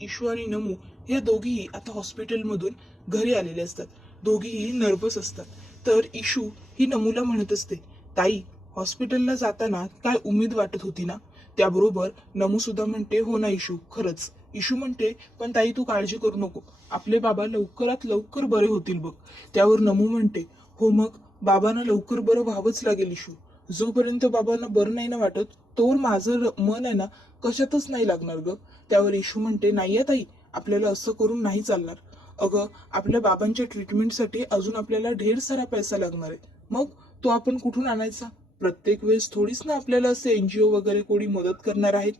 ईशू आणि नमू या दोघीही आता हॉस्पिटलमधून घरी आलेले असतात. दोघीही नर्वस असतात. तर ईशू ही नमूला म्हणत असते, ताई, हॉस्पिटलला जाताना काय उमेद वाटत होती ना. त्याबरोबर नमू सुद्धा म्हणते, हो ना ईशू, खरंच. ईशू म्हणते, पण ताई तू काळजी करू नको, आपले बाबा लवकरात लवकर बरे होतील बघ. त्यावर नमू म्हणते, हो मग बाबांना लवकर बरं व्हावंच लागेल ईशू. जोपर्यंत बाबांना बरं नाही ना वाटत, तोवर माझं मन आहे ना कशातच नाही लागणार ग. त्यावर इशू म्हणते, नाही ताई, आपल्याला असं करून नाही चालणार. अगं, आपल्या बाबांच्या ट्रीटमेंटसाठी अजून आपल्याला ढेर सारा पैसा लागणार आहे. मग तो आपण कुठून आणायचा? प्रत्येक वेळेस थोडीच ना आपल्याला असे एनजीओ वगैरे कोणी मदत करणार आहेत.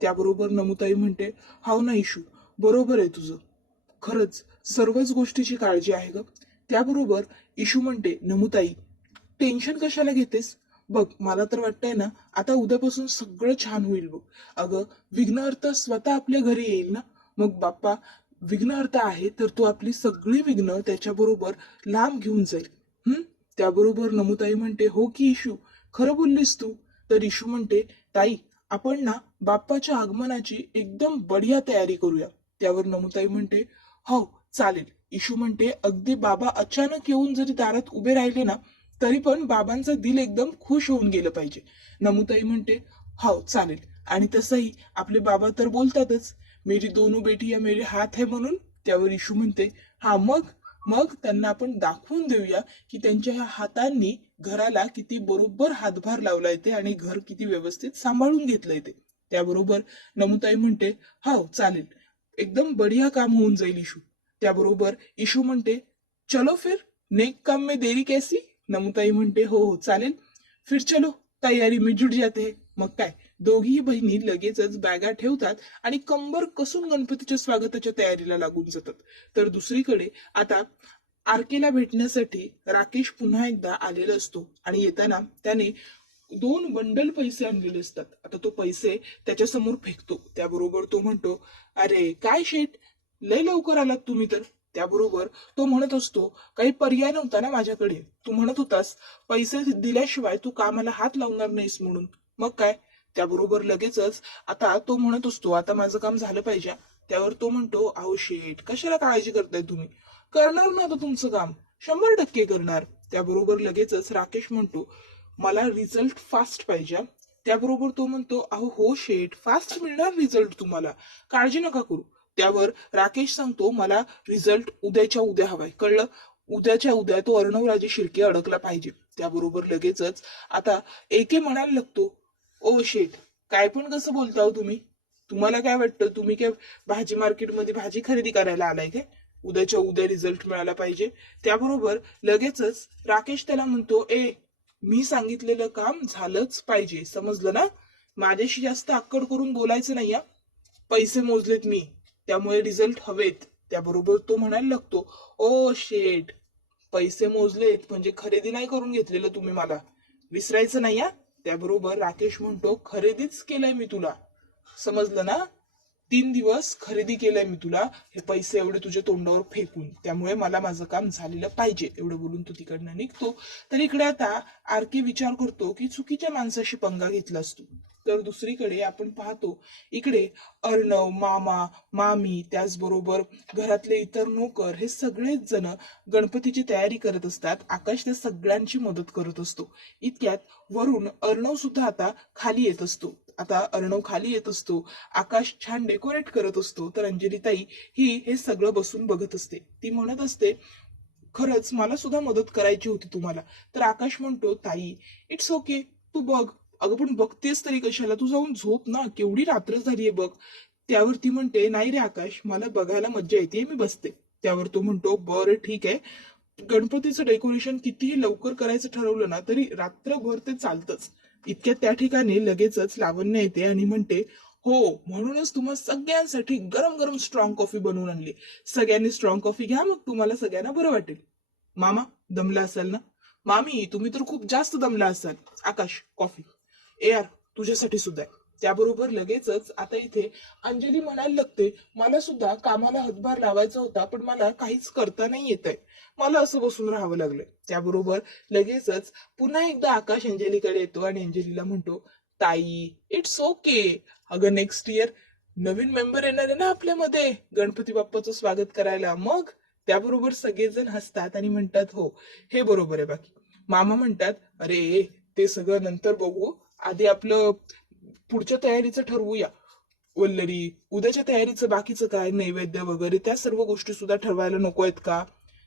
त्याबरोबर नमुताई म्हणते, हाव ना इशू, बरोबर आहे तुझं, खरंच सर्वच गोष्टीची काळजी आहे ग. त्याबरोबर इशू म्हणते, नमुताई, टेन्शन कशाला घेतेस? बघ, मला तर वाटतंय ना, आता उद्यापासून सगळं छान होईल बघ. अगं, विघ्नहर्ता स्वतः आपल्या घरी येईल ना. मग बाप्पा विघ्नहर्ता आहे तर तो आपली सगळी विघ्न त्याच्याबरोबर लांब घेऊन जाईल. त्याबरोबर नमुताई म्हणते, हो की इशू, खरं बोललीस तू. तर इशू म्हणते, ताई, आपण ना बाप्पाच्या आगमनाची एकदम बढिया तयारी करूया. त्यावर नमुताई म्हणते, हो चालेल. इशू म्हणते, अगदी बाबा अचानक येऊन जरी दारात उभे राहिले ना, तरी पण बाबांचं दिल एकदम खुश होऊन गेलं पाहिजे. नमुताई म्हणते, हो चालेल. आणि तसंही आपले बाबा तर बोलतातच, मेरी दोनों बेटी या मेरे हात है म्हणून. त्यावर इशू म्हणते, हा मग मग त्यांना आपण दाखवून देऊया की त्यांच्या ह्या हातांनी घराला किती बरोबर हातभार लावला येते आणि घर किती व्यवस्थित सांभाळून घेतलं येते. त्याबरोबर नमुताई म्हणते, हो चालेल, एकदम बढिया काम होऊन जाईल इशू. त्याबरोबर इशू म्हणते, चलो फिर, नेक काम में देरी कैसी. नमुताई म्हणते, हो हो चालेल, फिर चलो, तयारी में जुट जाते हैं. मग काय, दोघी बहिणी लगेचच बॅगा ठेवतात आणि कंबर कसून गणपतीच्या स्वागताच्या तयारीला लागून जातात. तर दुसरीकडे आता आरकेला भेटण्यासाठी राकेश पुन्हा एकदा आलेला असतो आणि येताना त्याने 2 बंडल पैसे आणलेले असतात. आता तो पैसे त्याच्या समोर फेकतो. त्याबरोबर तो म्हणतो, अरे काय शेठ, लय लवकर आलात तुम्ही तर. त्याबरोबर तो म्हणत असतो, काही पर्याय नव्हता ना माझ्याकडे, तू म्हणत होतास पैसे दिल्याशिवाय तू कामाला हात लावणार नाहीस म्हणून. मग काय. त्याबरोबर लगेचच आता तो म्हणत असतो, आता माझं काम झालं पाहिजे. त्यावर तो म्हणतो, अहो शेठ, कशाला काळजी करताय तुम्ही, करणार ना आता तुमचं काम, 100% करणार. त्याबरोबर लगेचच राकेश म्हणतो, मला रिझल्ट फास्ट पाहिजे. त्याबरोबर तो म्हणतो, अहो हो शेठ, फास्ट मिळणार रिझल्ट तुम्हाला, काळजी नका करू. त्यावर राकेश सांगतो, मला रिझल्ट उद्याच्या उद्या हवाय, कळलं. उद्याच्या उद्या तो अर्णवराजे शिर्के अडकला पाहिजे. त्याबरोबर लगेचच आता एके म्हणायला लागतो, ओ शेठ, काय पण कसं बोलता हो तुम्ही, तुम्हाला काय वाटतं, तुम्ही काय भाजी मार्केटमध्ये भाजी खरेदी करायला आलाय काय, उद्याच्या उद्या रिझल्ट मिळाला पाहिजे. त्याबरोबर लगेचच राकेश त्याला म्हणतो, ए, मी सांगितलेलं काम झालंच पाहिजे, समजलं ना. माझ्याशी जास्त आक्कड करून बोलायचं नाही या. पैसे मोजलेत मी, त्यामुळे रिझल्ट हवेत. त्याबरोबर तो म्हणायला लागतो, ओ शेट, पैसे मोजलेत म्हणजे खरेदी नाही करून घेतलेलं तुम्ही, मला विसरायचं नाही या. त्याबरोबर राकेश म्हणतो, खरेदीच केलंय मी तुला, समजलं ना. 3 दिवस खरेदी केलंय मी तुला, हे पैसे एवढे तुझ्या तोंडावर फेकून, त्यामुळे मला माझं काम झालेलं पाहिजे. एवढं बोलून तो तिकडनं निघतो. तर इकडे आता आरके विचार करतो की चुकीच्या माणसाशी पंगा घेतला असतो. तर दुसरीकडे आपण पाहतो, इकडे अर्णव, मामा, मामी, त्याचबरोबर घरातले इतर नोकर हे सगळेच जण गणपतीची तयारी करत असतात. आकाश त्या सगळ्यांची मदत करत असतो. इतक्यात वरून अर्णव सुद्धा आता खाली येत असतो. आता अर्णव खाली येत असतो, आकाश छान डेकोरेट करत असतो. तर अंजलीताई ही हे सगळं बसून बघत असते. ती म्हणत असते, खरंच मला सुद्धा मदत करायची होती तुम्हाला. तर आकाश म्हणतो, ताई, इट्स ओके, तू बघ. अगं पण बघतेस तरी कशाला, तू जाऊन झोप ना, केवढी रात्र झालीये बघ. त्यावर ती म्हणते, नाही रे आकाश, मला बघायला मज्जा येते, मी बसते. त्यावर तो म्हणतो, बरं ठीक आहे, गणपतीचं डेकोरेशन कितीही लवकर करायचं ठरवलं ना तरी रात्रभर ते चालतंच. इतक्यात त्या ठिकाणी लगेचच लावण्य येते आणि म्हणते, हो, म्हणूनच तुम्हा सगळ्यांसाठी गरम गरम स्ट्रॉंग कॉफी बनवून आणली. सगळ्यांनी स्ट्रॉंग कॉफी घ्या, मग तुम्हाला सगळ्यांना बरं वाटेल. मामा, दमला असाल ना. मामी, तुम्ही तर खूप जास्त दमला असाल. आकाश, कॉफी. ए यार, तुझ्यासाठी सुद्धा आहे. त्याबरोबर लगेचच आता इथे अंजली म्हणायला लागते, मला सुद्धा कामाला हातभार लावायचा होता, पण मला काहीच करता नाही येत आहे, मला असं बसून राहावं लागलंय. त्याबरोबर लगेचच पुन्हा एकदा आकाश अंजलीकडे येतो आणि अंजलीला म्हणतो, ताई, इट्स ओके, अगं नेक्स्ट इयर नवीन मेंबर येणार आहे ना आपल्यामध्ये गणपती बाप्पाचं स्वागत करायला. मग त्याबरोबर सगळेजण हसतात आणि म्हणतात हो, हे बरोबर आहे. बाकी मामा म्हणतात, अरे ते सगळं नंतर बघू, आधी आपलं पुढच्या तयारीचं ठरवूया. वल्लरी, उद्याच्या तयारीचं बाकीचं काय, नैवेद्य वगैरे त्या सर्व गोष्टी सुद्धा ठरवायला नको आहेत का?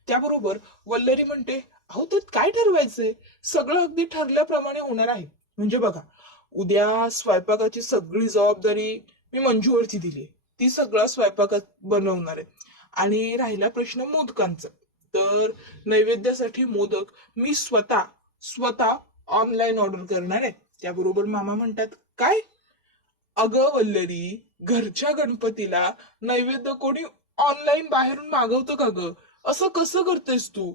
त्याबरोबर वल्लरी म्हणते, अहो त्यात काय ठरवायचंय, सगळं अगदी ठरल्याप्रमाणे होणार आहे. म्हणजे बघा, उद्या स्वयंपाकाची सगळी जबाबदारी मी मंजूवरती दिली, ती सगळा स्वयंपाक बनवणार आहे. आणि राहिला प्रश्न मोदकांचा, तर नैवेद्यासाठी मोदक मी स्वतः स्वतः ऑनलाईन ऑर्डर करणार आहे. त्याबरोबर मामा म्हणतात, काय? अगं वल्लरी, घरच्या गणपतीला नैवेद्य कोणी ऑनलाईन बाहेरून मागवतं का ग? असं कसं करतेस तू?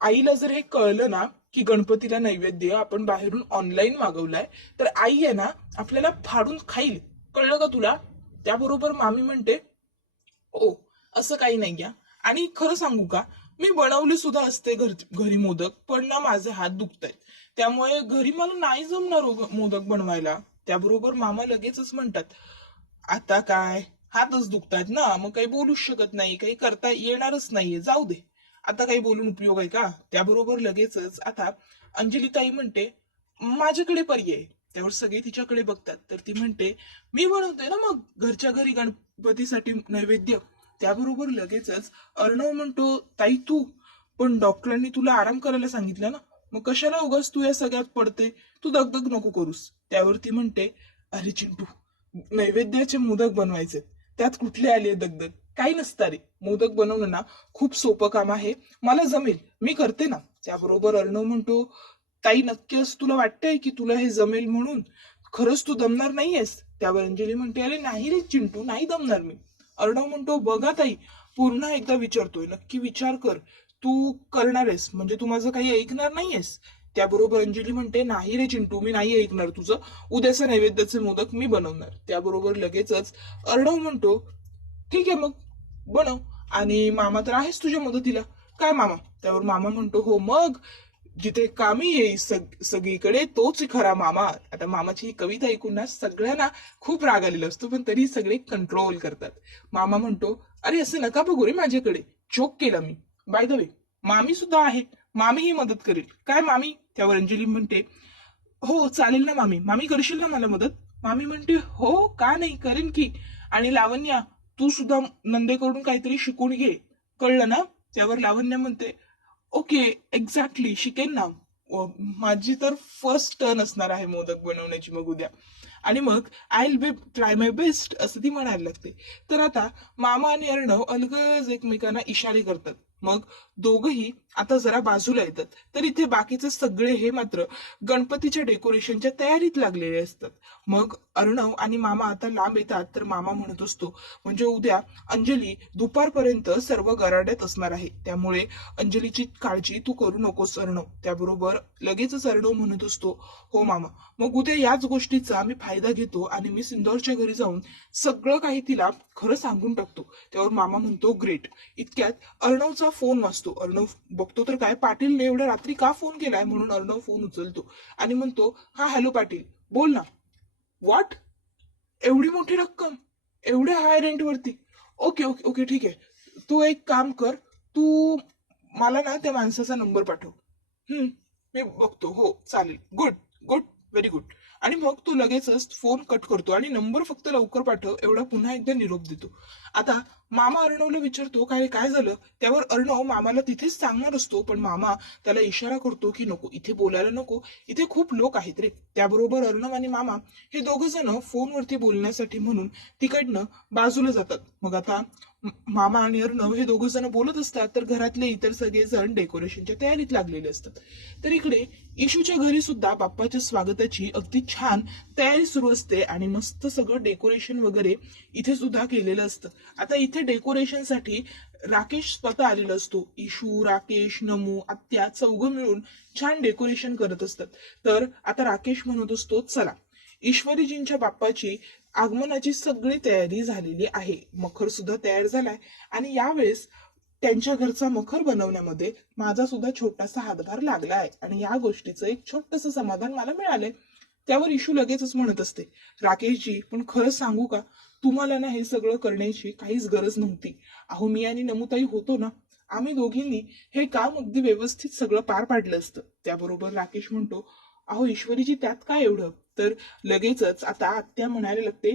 आईला जर हे कळलं ना की गणपतीला नैवेद्य आपण बाहेरून ऑनलाईन मागवलाय, तर आई आहे ना आपल्याला फाडून खाईल. कळलं का तुला? त्याबरोबर मामी म्हणते, ओ, असं काही नाही घ्या. आणि खरं सांगू का, मी बनवले सुद्धा असते घरी मोदक, पण ना माझे हात दुखतायत, त्यामुळे घरी मला नाही जमणार मोदक बनवायला. त्याबरोबर मामा लगेचच म्हणतात, आता काय, हातच दुखतायत ना, मग काही बोलूच शकत नाही, काही करता येणारच नाहीये, जाऊ दे, आता काही बोलून उपयोग आहे का? त्याबरोबर लगेचच आता अंजली ताई म्हणते, माझ्याकडे पर्याय आहे. त्यावर सगळे तिच्याकडे बघतात, तर ती म्हणते, मी बनवते ना मग घरच्या घरी गणपतीसाठी नैवेद्य. त्याबरोबर लगेचच अर्णव म्हणतो, ताई तू पण डॉक्टरांनी तुला आराम करायला सांगितलं ना, मग कशाला उगाच तू या सगळ्यात पडते, तू दगदग नको करूस. त्यावरती म्हणते, अरे चिंटू, नैवेद्याचे मोदक बनवायचे, त्यात कुठले आले दगदग, काही नसतं रे. मोदक बनवणं ना खूप सोपं काम आहे, मला जमेल, मी करते ना. त्याबरोबर अर्णव म्हणतो, ताई नक्की असं तुला वाटतंय की तुला हे जमेल म्हणून? खरंच तू दमणार नाहीयेस? त्यावर अंजली म्हणते, अरे नाही रे चिंटू, नाही दमणार मी. अर्णव म्हणतो, बघा ताई, पुन्हा एकदा विचारतोय, नक्की विचार कर, तू करणार आहेस म्हणजे तू माझं काही ऐकणार नाहीयेस? त्याबरोबर अंजली म्हणते, नाही रे चिंटू, मी नाही ऐकणार तुझं, उद्याचं नैवेद्याचे मोदक मी बनवणार. त्याबरोबर लगेचच अर्णव म्हणतो, ठीक आहे मग बनव, आणि मामा तर आहेच तुझ्या मदतीला, काय मामा? त्यावर मामा म्हणतो, हो मग, जिथे कामी येई सगळीकडे तोच खरा मामा. आता मामाची ही कविता ऐकून ना सगळ्यांना खूप राग आलेला असतो, पण तरी सगळे कंट्रोल करतात. मामा म्हणतो, अरे असं नका बघू रे माझ्याकडे, जोक केला मी. बाय द वे, मामी सुद्धा आहे, मामी ही मदत करेल, काय मामी? त्यावर अंजली म्हणते, हो चालेल ना मामी, मामी करशील ना मला मदत? मामी म्हणते, हो का नाही, करेन की. आणि लावण्या, तू सुद्धा नंदेकडून काहीतरी शिकून घे, कळलं ना? त्यावर लावण्य म्हणते, ओके, एक्झॅक्टली, शिकेन ना. माझी तर फर्स्ट टर्न असणार आहे मोदक बनवण्याची मग उद्या. आणि मग I will be try my best असं ती म्हणायला लागते. तर आता मामा आणि अर्णव अलगज एकमेकांना इशारे करतात. मग दोघही आता जरा बाजूला येतात. तर इथे बाकीचे सगळे हे मात्र गणपतीच्या डेकोरेशनच्या तयारीत लागलेले असतात. मग अर्णव आणि मामा आता लांब येतात, तर मामा म्हणत असतो, म्हणजे उद्या अंजली दुपारपर्यंत सर्व गराड्यात असणार आहे, त्यामुळे अंजलीची काळजी तू करू नकोस अर्णव. त्याबरोबर लगेचच अर्णव म्हणत असतो, हो मामा, मग उद्या याच गोष्टीचा मी फायदा घेतो आणि मी सिंदूरच्या घरी जाऊन सगळं काही तिला खरं सांगून टाकतो. त्यावर मामा म्हणतो, ग्रेट. इतक्यात अर्णवचा फोन वाजतो. अर्णव बघतो तर काय, पाटीलने एवढ्या रात्री का फोन केलाय, म्हणून अर्णव फोन उचलतो आणि म्हणतो, हा हॅलो पाटील, बोल ना. व्हॉट? एवढी मोठी रक्कम एवढ्या हाय रेंटवरती? ओके ओके ओके, ठीक आहे, तू एक काम कर, तू मला ना त्या माणसाचा नंबर पाठव. मी बघतो, हो चालेल, गुड गुड, व्हेरी गुड. आणि मग तू लगेचच फोन कट करतो आणि नंबर फक्त लवकर पाठव एवढा पुन्हा एकदा निरोप देतो. आता मामा अर्णवला विचारतो, काय काय झालं? त्यावर अर्णव मामाला तिथेच सांगणार असतो, पण मामा त्याला इशारा करतो की नको, इथे बोलायला नको, इथे खूप लोक आहेत रे. त्याबरोबर अर्णव आणि मामा हे दोघं जण फोनवरती बोलण्यासाठी म्हणून तिकडनं बाजूला जातात. मग आता मामा आणि अर्णव हे दोघं जण बोलत असतात, तर घरातले इतर सगळे जण डेकोरेशनच्या तयारीत लागलेले असतात. तर इकडे इशूच्या घरी सुद्धा बाप्पाच्या स्वागताची अगदी छान तयारी सुरू असते आणि मस्त सगळं डेकोरेशन वगैरे इथे सुद्धा केलेलं असतं. आता इथे डेकोरेशनसाठी राकेश स्वतः आलेला असतो. इशू, राकेश, नमू, आत्या चौघं मिळून छान डेकोरेशन करत असतात. तर आता राकेश म्हणत असतो, चला, ईश्वरीजींच्या बाप्पाची आगमनाची सगळी तयारी झालेली आहे, मखर सुद्धा तयार झालाय, आणि यावेळेस त्यांच्या घरचा मखर बनवण्यामध्ये माझा सुद्धा छोटासा हातभार लागला आहे आणि या गोष्टीचं एक छोटंसं समाधान मला मिळालंय. त्यावर इशू लगेचच म्हणत असते, राकेशजी, पण खरं सांगू का, तुम्हाला ना हे सगळं करण्याची काहीच गरज नव्हती. अहो मी आणि नमुताई होतो ना, आम्ही दोघींनी हे काम अगदी व्यवस्थित सगळं पार पाडलं असतं. त्याबरोबर राकेश म्हणतो, अहो ईश्वरीजी त्यात काय एवढं? तर लगेचच आता आत्या म्हणायला लागते,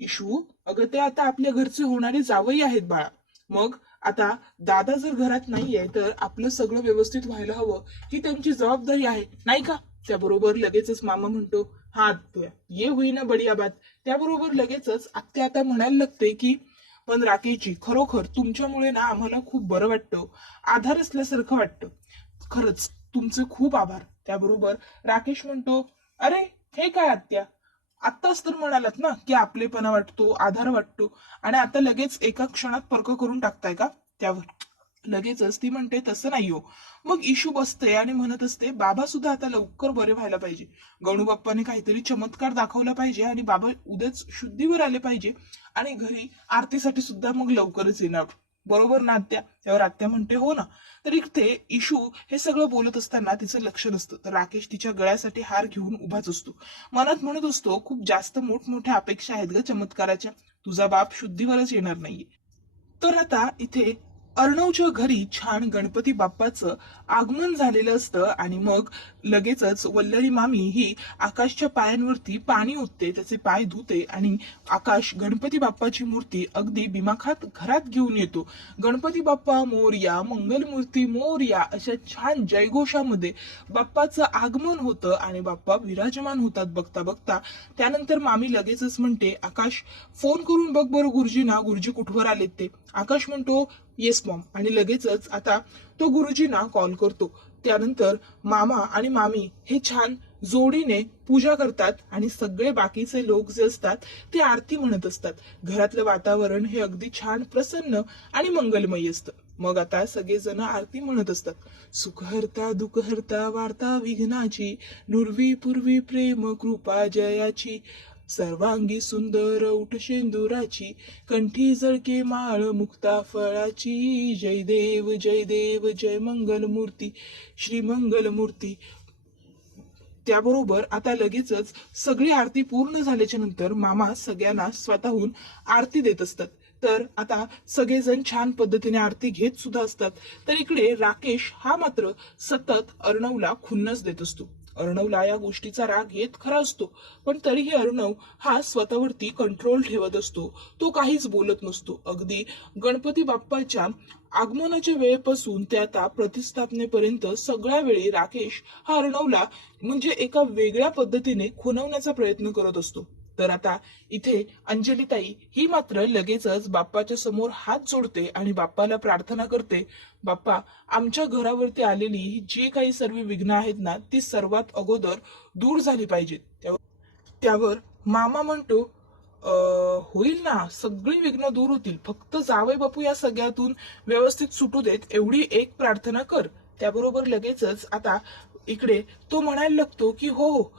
इशू अगं ते आता आपल्या घरचे होणारे जावई आहेत बाळा. मग आता दादा जर घरात नाहीये तर आपलं सगळं व्यवस्थित व्हायला हवं ही त्यांची जबाबदारी आहे नाही का? त्याबरोबर लगेचच मामा म्हणतो, हा आत्या ये होईना बढिया बात. त्याबरोबर लगेचच आत्या आता म्हणायला लागते की पण राकेशजी खरोखर तुमच्यामुळे ना आम्हाला खूप बरं वाटतं, आधार असल्यासारखं वाटतं. खरंच तुमचे खूप आभार. त्याबरोबर राकेश म्हणतो, अरे हे काय आत्या, आत्ताच तर म्हणालात ना की आपलेपणा वाटतो, आधार वाटतो, आणि आता लगेच एका क्षणात पर्क करून टाकताय का? त्यावर लगेचच ती म्हणते, तसं नाही हो. मग इशू बसते आणि म्हणत असते, बाबा सुद्धा आता लवकर बरे व्हायला पाहिजे. गणू बाप्पाने काहीतरी चमत्कार दाखवला पाहिजे आणि बाबा उद्याच शुद्धीवर आले पाहिजे आणि घरी आरतीसाठी सुद्धा मग लवकरच येणार. बरोबर ना आत्या? त्यावर आत्या म्हणते, हो ना. तर इथे इशू हे सगळं बोलत असताना तिचं लक्ष नसतं, तर राकेश तिच्या गळ्यासाठी हार घेऊन उभाच असतो. मनात म्हणत असतो, खूप जास्त मोठमोठ्या अपेक्षा आहेत ग चमत्काराच्या, तुझा बाप शुद्धीवरच येणार नाहीये. तर आता इथे अर्णवच्या घरी छान गणपती बाप्पाचं आगमन झालेलं असतं आणि मग लगेचच वल्लरी मामी ही आकाशच्या पायांवरती पाणी ओतते, त्याचे पाय धुते आणि आकाश गणपती बाप्पाची मूर्ती अगदी बिमाखात घरात घेऊन येतो. गणपती बाप्पा मोरया, मंगलमूर्ती मोरया अशा छान जयघोषामध्ये बाप्पाचं आगमन होतं आणि बाप्पा विराजमान होतात बघता बघता. त्यानंतर मामी लगेचच म्हणते, आकाश फोन करून बघ बरं गुरुजींना, गुरुजी कुठवर आलेत ते. आकाश म्हणतो, येस मॉम, आणि लगेचच आता तो गुरुजींना कॉल करतो. त्यानंतर मामा आणि मामी हे छान जोडीने पूजा करतात आणि सगळे बाकीचे लोक जे असतात ते आरती म्हणत असतात. घरातलं वातावरण हे अगदी छान प्रसन्न आणि मंगलमयी असतं. मग आता सगळेजण आरती म्हणत असतात. सुखहर्ता दुःखहर्ता वार्ता विघ्नाची, नुरवी पूर्वी प्रेम कृपा जयाची, सर्वांगी सुंदर उठ शेंदुराची, कंठी जळके माळ मुक्ता फळाची, जय देव जय देव जय मंगल मूर्ती श्री मंगल मूर्ती. त्याबरोबर आता लगेचच सगळी आरती पूर्ण झाल्याच्या नंतर मामा सगळ्यांना स्वतःहून आरती देत असतात. तर आता सगळेजण छान पद्धतीने आरती घेत सुद्धा असतात. तर इकडे राकेश हा मात्र सतत अर्णवला खुन्नस देत असतो. अर्णवला या गोष्टीचा राग येत खरा असतो, पण तरीही अर्णव हा स्वतःवरती कंट्रोल ठेवत असतो. तो काहीच बोलत नसतो. अगदी गणपती बाप्पाच्या आगमनाच्या वेळेपासून ते आता प्रतिष्ठापनेपर्यंत सगळ्या वेळी राकेश हा अर्णवला म्हणजे एका वेगळ्या पद्धतीने खुणवण्याचा प्रयत्न करत असतो. तर आता इथे अंजलीताई ही मात्र लगेचच बाप्पाच्या समोर हात जोडते आणि बाप्पाला प्रार्थना करते, बाप्पा आमच्या घरावरती आलेली जी काही सर्व विघ्न आहेत ना ती सर्वात अगोदर दूर झाली पाहिजेत. त्यावर मामा म्हणतो, होईल ना, सगळी विघ्न दूर होतील, फक्त जावई बापू या सगळ्यातून व्यवस्थित सुटू देत एवढी एक प्रार्थना कर. त्याबरोबर लगेचच आता इकडे तो म्हणायला लागतो की हो हो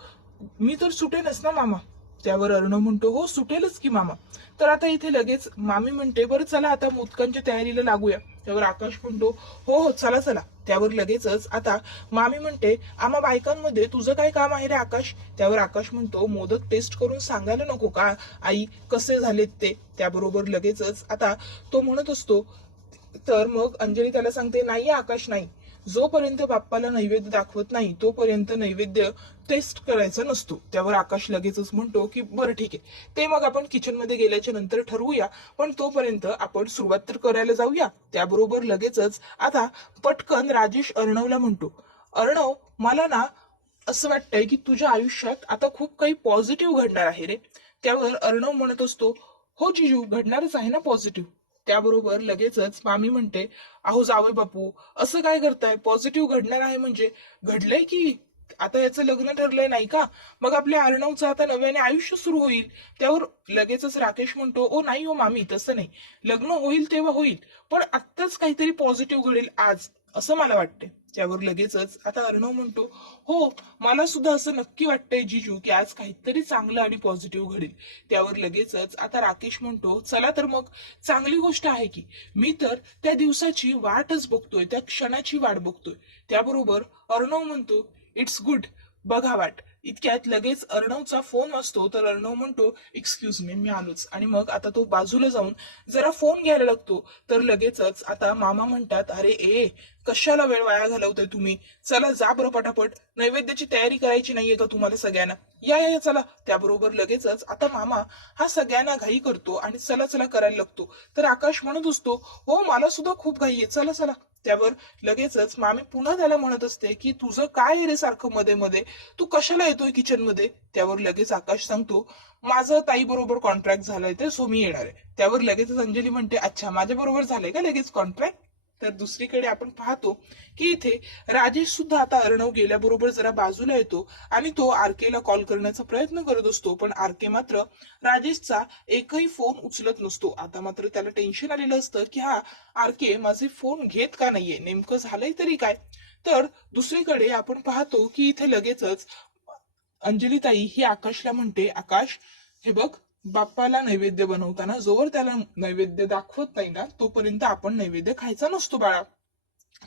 मी तर सुटेनच ना मामा. त्यावर अर्णव म्हणतो, हो सुटेलच की मामा. तर आता इथे लगेच मामी म्हणते, बरं चला आता मोदकांच्या तयारीला लागूया. त्यावर आकाश म्हणतो, हो हो चला चला. त्यावर लगेचच आता मामी म्हणते, आम्हा बायकांमध्ये तुझं काय काम आहे रे आकाश? त्यावर आकाश म्हणतो, मोदक टेस्ट करून सांगायला नको का आई कसे झालेत ते? त्याबरोबर लगेचच आता तो म्हणत असतो, तर मग अंजली त्याला सांगते, नाही आकाश नाही, जोपर्यंत बाप्पाला नैवेद्य दाखवत नाही तोपर्यंत नैवेद्य टेस्ट करायचा नसतो. त्यावर आकाश लगेचच म्हणतो की बरं ठीक आहे, ते मग आपण किचन मध्ये गेल्याच्या नंतर ठरवूया, पण तोपर्यंत आपण सुरुवात तर करायला जाऊया. त्याबरोबर लगेचच आता पटकन राजेश अर्णवला म्हणतो, अर्णव मला ना असं वाटतंय की तुझ्या आयुष्यात आता खूप काही पॉझिटिव्ह घडणार आहे रे. त्यावर अर्णव म्हणत असतो, हो जिजू घडणारच आहे ना पॉझिटिव्ह. त्याबरोबर लगेचच मामी म्हणते, अहो जावई बापू असं काय करताय, पॉझिटिव्ह घडणार आहे म्हणजे घडलंय की आता याचं लग्न ठरलंय नाही का, मग आपल्या अर्णवचं आता नव्याने आयुष्य सुरू होईल. त्यावर लगेचच राकेश म्हणतो, ओ नाही हो मामी तसं नाही, लग्न होईल तेव्हा होईल, पण आत्ताच काहीतरी पॉझिटिव्ह घडेल आज असं मला वाटते. त्यावर लगेचच आता अर्णव म्हणतो, हो मला सुद्धा असं नक्की वाटतंय जिजू की आज काहीतरी चांगलं आणि पॉझिटिव्ह घडेल. त्यावर लगेचच आता राकेश म्हणतो, चला तर मग चांगली गोष्ट आहे की, मी तर त्या दिवसाची वाटच बघतोय, त्या क्षणाची वाट बघतोय. त्याबरोबर अर्णव म्हणतो, इट्स गुड, बघा वाट. इतक्यात लगेच अर्णवचा फोन वाजतो. तर अर्णव म्हणतो, एक्सक्यूज मी, मी आलोच. आणि मग आता तो बाजूला जाऊन जरा फोन घ्यायला लागतो. तर लगेचच आता मामा म्हणतात, अरे कशाला वेळ वाया घालवताय तुम्ही, चला जा बरं पटापट, नैवेद्याची तयारी करायची नाहीये का तुम्हाला सगळ्यांना, या या या, चला. त्याबरोबर लगेचच आता मामा हा सगळ्यांना घाई करतो आणि चला चला करायला लागतो. तर आकाश म्हणत असतो, हो मला सुद्धा खूप घाई आहे, चला चला. त्यावर लगेचच मामी पुन्हा त्याला म्हणत असते की तुझं काय आहे रे सारखं मध्ये मध्ये, तू कशाला येतोय किचन मध्ये. त्यावर लगेच आकाश सांगतो, माझं ताई बरोबर कॉन्ट्रॅक्ट झालंय ते, सो मी येणार आहे. त्यावर लगेचच अंजली म्हणते, अच्छा माझ्या बरोबर झालंय का लगेच कॉन्ट्रॅक्ट. तर दुसरीकडे आपण पाहतो की इथे राजेश सुद्धा आता अर्णव गेल्याबरोबर जरा बाजूला येतो आणि तो आरकेला कॉल करण्याचा प्रयत्न करत असतो. पण आरके मात्र राजेशचा एकही फोन उचलत नसतो. आता मात्र त्याला टेन्शन आलेलं असतं की हा आरके माझे फोन घेत का नाहीये, नेमकं झालंय तरी काय. तर दुसरीकडे आपण पाहतो की इथे लगेचच अंजलीताई ही आकाशला म्हणते, आकाश हे बघ, बाप्पाला नैवेद्य बनवताना जोवर त्याला नैवेद्य दाखवत नाही ना तोपर्यंत आपण नैवेद्य खायचा नसतो बाळा.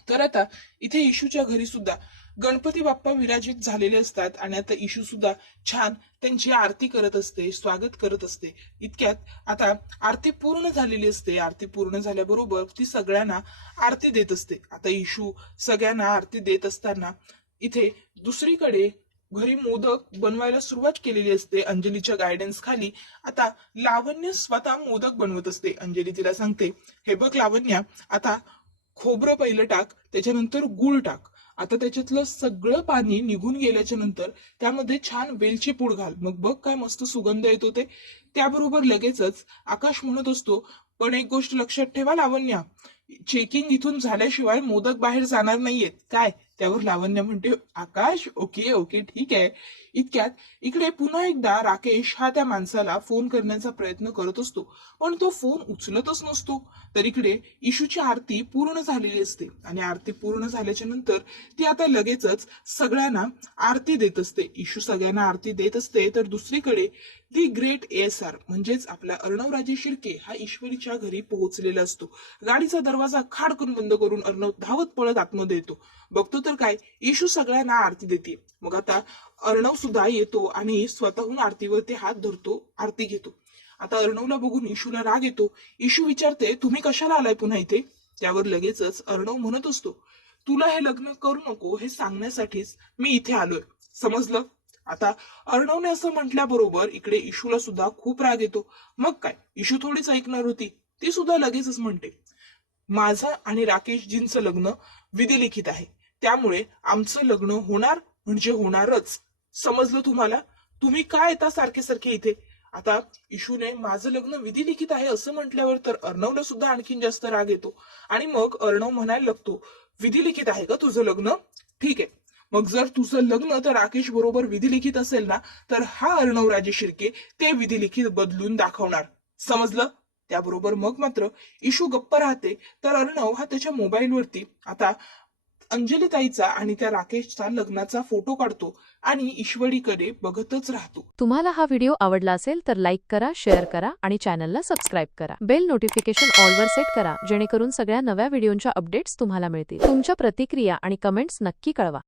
तर आता इथे इशूच्या घरी सुद्धा गणपती बाप्पा विराजित झालेले असतात आणि आता इशू सुद्धा छान त्यांची आरती करत असते, स्वागत करत असते. इतक्यात आता आरती पूर्ण झालेली असते. आरती पूर्ण झाल्याबरोबर ती सगळ्यांना आरती देत असते. आता इशू सगळ्यांना आरती देत असताना इथे दुसरीकडे घरी मोदक बनवायला सुरुवात केलेली असते अंजलीच्या गायडन्स खाली. आता लावण्य स्वतः मोदक बनवत असते. अंजली तिला सांगते, हे बघ लावण्या, आता खोबरं पहिलं टाक, त्याच्यानंतर गुळ टाक. आता त्याच्यातलं सगळं पाणी निघून गेल्याच्या नंतर त्यामध्ये छान वेलची पूड घाल, मग बघ काय मस्त सुगंध येतो ते. त्याबरोबर लगेचच आकाश म्हणत असतो, पण एक गोष्ट लक्षात ठेवा लावण्या, चेकिंग इथून झाल्याशिवाय मोदक बाहेर जाणार नाहीयेत काय. त्यावर लावण्य म्हणते, आकाश ओके ओके ठीक आहे. इतक्यात इकडे पुन्हा एकदा राकेश हा त्या माणसाला फोन करण्याचा प्रयत्न करत असतो, पण तो फोन उचलतच नसतो. तर इकडे इशूची आरती पूर्ण झालेली असते आणि आरती पूर्ण झाल्याच्या नंतर ती आता लगेचच सगळ्यांना आरती देत असते. इशू सगळ्यांना आरती देत असते. तर दुसरीकडे दी ग्रेट ASR म्हणजेच आपला अर्णवराजे शिर्के हा ईश्वरीच्या घरी पोहोचलेला असतो. गाडीचा दरवाजा खाडकन बंद करून अर्णव धावत पळत आतमध्ये येतो. बघतो तर काय, इशू सगळ्यांना आरती देते. मग आता अर्णव सुद्धा येतो आणि स्वतःहून आरतीवरती हात धरतो, आरती घेतो. आता अर्णवला बघून इशूला राग येतो. इशू विचारते, तुम्ही कशाला आलाय पुन्हा इथे. त्यावर लगेचच अर्णव म्हणत असतो, तुला हे लग्न करू नको हे सांगण्यासाठीच मी इथे आलोय, समजलं. आता अर्णवने असं म्हटल्याबरोबर इकडे इशूला सुद्धा खूप राग येतो. मग काय, इशू थोडीच ऐकणार होती. ती सुद्धा लगेचच म्हणते, माझं आणि राकेशजींचं लग्न विधिलिखित आहे, त्यामुळे आमचं लग्न होणार म्हणजे होणारच, समजलं तुम्हाला. तुम्ही काय येता सारखे सारखे इथे. आता इशूने माझं लग्न विधिलिखित आहे असं म्हटल्यावर तर अर्णवला सुद्धा आणखीन जास्त राग येतो आणि मग अर्णव म्हणायला लागतो, विधिलिखित आहे का तुझं लग्न, ठीक आहे, मग जर तुझं लग्न तर राकेश बरोबर विधिलिखित असेल ना, तर हा अर्णवराजे शिर्के ते विधिलिखित बदलून दाखवणार, समजलं. त्याबरोबर मग मात्र इशू गप्प राहते. तर अर्णव हा त्याच्या मोबाईलवरती आता अंजलीताईचा आणि त्या राकेशचा लग्नाचा फोटो काढतो आणि ईश्वरीकडे बघतच राहतो. तुम्हाला हा व्हिडिओ आवडला असेल तर लाईक करा, शेअर करा आणि चॅनलला सबस्क्राईब करा. बेल नोटिफिकेशन ऑलवर सेट करा जेणेकरून सगळ्या नव्या व्हिडिओंच्या अपडेट्स तुम्हाला मिळतील. तुमच्या प्रतिक्रिया आणि कमेंट्स नक्की कळवा.